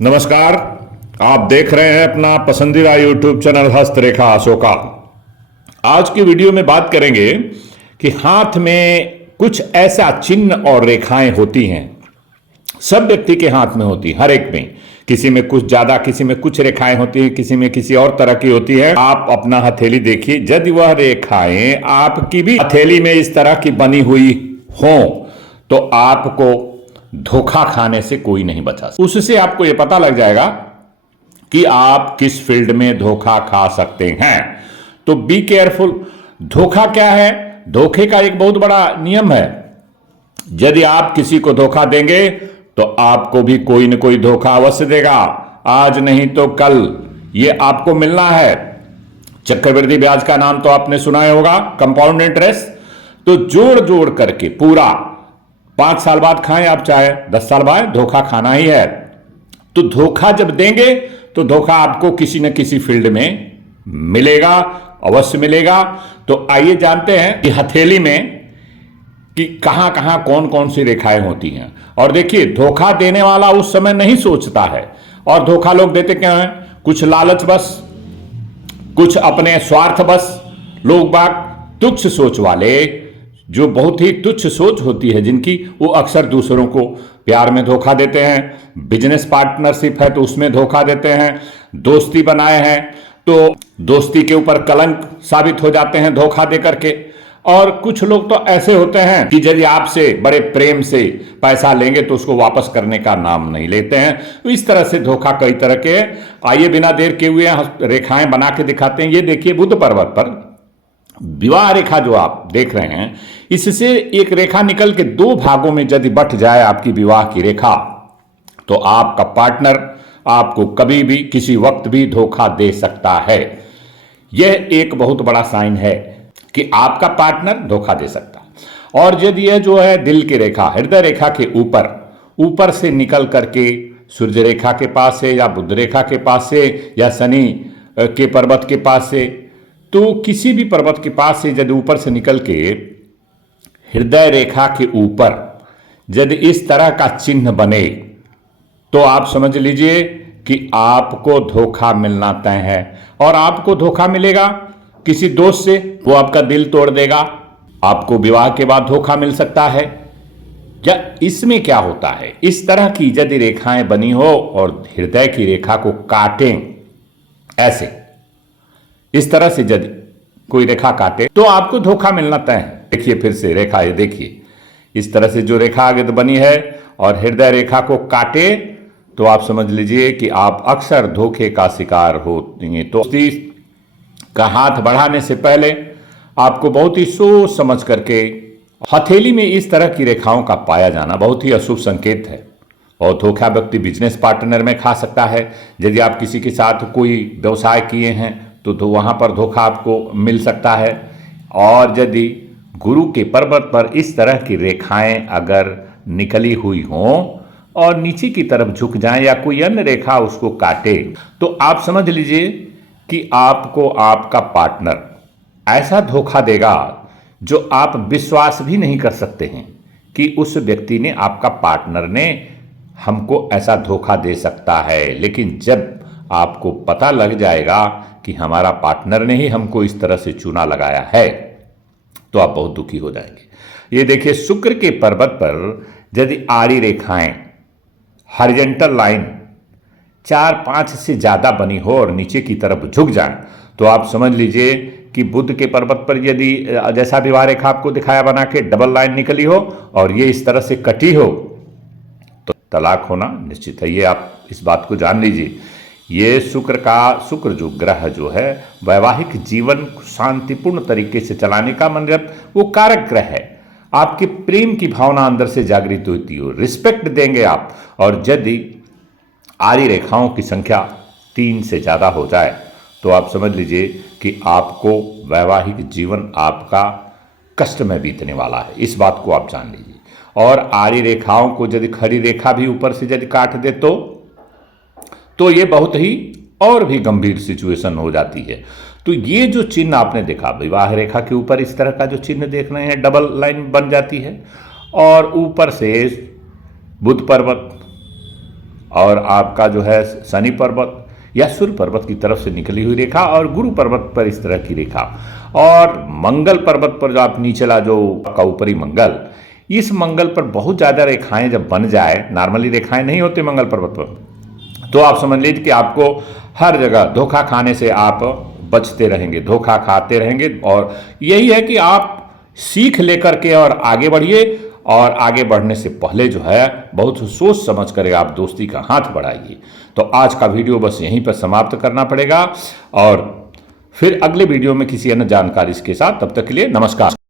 नमस्कार। आप देख रहे हैं अपना पसंदीदा यूट्यूब चैनल हस्तरेखा अशोका। आज की वीडियो में बात करेंगे कि हाथ में कुछ ऐसा चिन्ह और रेखाएं होती हैं। सब व्यक्ति के हाथ में होती, हर एक में, किसी में कुछ ज्यादा, किसी में कुछ रेखाएं होती हैं, किसी में किसी और तरह की होती है। आप अपना हथेली देखिए, यदि वह रेखाएं आपकी भी हथेली में इस तरह की बनी हुई हों तो आपको धोखा खाने से कोई नहीं बचा सकता। उससे आपको यह पता लग जाएगा कि आप किस फील्ड में धोखा खा सकते हैं। तो बी केयरफुल। धोखा क्या है? धोखे का एक बहुत बड़ा नियम है। यदि आप किसी को धोखा देंगे तो आपको भी कोई न कोई धोखा अवश्य देगा। आज नहीं तो कल ये आपको मिलना है। चक्रवृद्धि ब्याज का नाम तो आपने सुना ही होगा, कंपाउंड इंटरेस्ट। तो जोड़ जोड़ करके पूरा 5 साल बाद खाएं आप, चाहे 10 साल बाद, धोखा खाना ही है। तो धोखा जब देंगे तो धोखा आपको किसी न किसी फील्ड में मिलेगा, अवश्य मिलेगा। तो आइए जानते हैं कि हथेली में कि कहां कहां कौन कौन सी रेखाएं होती हैं। और देखिए, धोखा देने वाला उस समय नहीं सोचता है। और धोखा लोग देते क्या हैं? कुछ लालच बस, कुछ अपने स्वार्थ बस। लोग बाग तुच्छ सोच वाले, जो बहुत ही तुच्छ सोच होती है जिनकी, वो अक्सर दूसरों को प्यार में धोखा देते हैं। बिजनेस पार्टनरशिप है तो उसमें धोखा देते हैं। दोस्ती बनाए हैं तो दोस्ती के ऊपर कलंक साबित हो जाते हैं धोखा दे करके। और कुछ लोग तो ऐसे होते हैं कि यदि आपसे बड़े प्रेम से पैसा लेंगे तो उसको वापस करने का नाम नहीं लेते हैं। तो इस तरह से धोखा कई तरह के। आइए बिना देर के हुए रेखाएं बना के दिखाते हैं। ये देखिए, बुध पर्वत पर विवाह रेखा जो आप देख रहे हैं, इससे एक रेखा निकल के 2 भागों में यदि बंट जाए आपकी विवाह की रेखा, तो आपका पार्टनर आपको कभी भी किसी वक्त भी धोखा दे सकता है। यह एक बहुत बड़ा साइन है कि आपका पार्टनर धोखा दे सकता है। और यदि यह जो है दिल की रेखा, हृदय रेखा के ऊपर से निकल करके सूर्य रेखा के पास से, या बुध रेखा के पास से, या शनि के पर्वत के पास से, तो किसी भी पर्वत के पास से यदि ऊपर से निकल के हृदय रेखा के ऊपर यदि इस तरह का चिन्ह बने तो आप समझ लीजिए कि आपको धोखा मिलना तय है। और आपको धोखा मिलेगा किसी दोस्त से, वो आपका दिल तोड़ देगा। आपको विवाह के बाद धोखा मिल सकता है। या इसमें क्या होता है, इस तरह की यदि रेखाएं बनी हो और हृदय की रेखा को काटें, ऐसे इस तरह से यदि कोई रेखा काटे तो आपको धोखा मिलना तय है। देखिए फिर से रेखा, ये देखिए, इस तरह से जो रेखा आगे तो बनी है और हृदय रेखा को काटे तो आप समझ लीजिए कि आप अक्सर धोखे का शिकार होते। तो का हाथ बढ़ाने से पहले आपको बहुत ही सोच समझ करके, हथेली में इस तरह की रेखाओं का पाया जाना बहुत ही अशुभ संकेत है। और धोखा व्यक्ति बिजनेस पार्टनर में खा सकता है। यदि आप किसी के साथ कोई व्यवसाय किए हैं तो वहां पर धोखा आपको मिल सकता है। और यदि गुरु के पर्वत पर इस तरह की रेखाएं अगर निकली हुई हों और नीचे की तरफ झुक जाएं या कोई अन्य रेखा उसको काटे, तो आप समझ लीजिए कि आपको आपका पार्टनर ऐसा धोखा देगा जो आप विश्वास भी नहीं कर सकते हैं कि उस व्यक्ति ने, आपका पार्टनर ने हमको ऐसा धोखा दे सकता है। लेकिन जब आपको पता लग जाएगा कि हमारा पार्टनर ने ही हमको इस तरह से चूना लगाया है तो आप बहुत दुखी हो जाएंगे। ये देखिए, शुक्र के पर्वत पर यदि आड़ी रेखाएं, हॉरिजॉन्टल लाइन 4-5 से ज्यादा बनी हो और नीचे की तरफ झुक जाए तो आप समझ लीजिए कि बुध के पर्वत पर यदि जैसा विवाह रेखा आपको दिखाया बना के डबल लाइन निकली हो और ये इस तरह से कटी हो तो तलाक होना निश्चित है। ये आप इस बात को जान लीजिए। ये शुक्र जो ग्रह जो है वैवाहिक जीवन शांतिपूर्ण तरीके से चलाने का, मतलब वो कारक ग्रह है। आपके प्रेम की भावना अंदर से जागृत होती हो, रिस्पेक्ट देंगे आप। और यदि आड़ी रेखाओं की संख्या 3 से ज्यादा हो जाए तो आप समझ लीजिए कि आपको वैवाहिक जीवन आपका कष्ट में बीतने वाला है। इस बात को आप जान लीजिए। और आड़ी रेखाओं को यदि खड़ी रेखा भी ऊपर से यदि काट दे तो ये बहुत ही और भी गंभीर सिचुएशन हो जाती है। तो ये जो चिन्ह आपने देखा, विवाह रेखा के ऊपर इस तरह का जो चिन्ह देख रहे हैं, डबल लाइन बन जाती है। और ऊपर से बुध पर्वत और आपका जो है शनि पर्वत या सूर्य पर्वत की तरफ से निकली हुई रेखा, और गुरु पर्वत पर इस तरह की रेखा, और मंगल पर्वत पर जो आप नीचला जो आपका ऊपरी मंगल, इस मंगल पर बहुत ज़्यादा रेखाएं जब बन जाए, नॉर्मली रेखाएं नहीं होती मंगल पर्वत पर, तो आप समझ लीजिए कि आपको हर जगह धोखा खाने से आप बचते रहेंगे, धोखा खाते रहेंगे। और यही है कि आप सीख लेकर के और आगे बढ़िए, और आगे बढ़ने से पहले जो है बहुत सोच समझ कर आप दोस्ती का हाथ बढ़ाइए। तो आज का वीडियो बस यहीं पर समाप्त करना पड़ेगा, और फिर अगले वीडियो में किसी अन्य जानकारी के साथ, तब तक के लिए नमस्कार।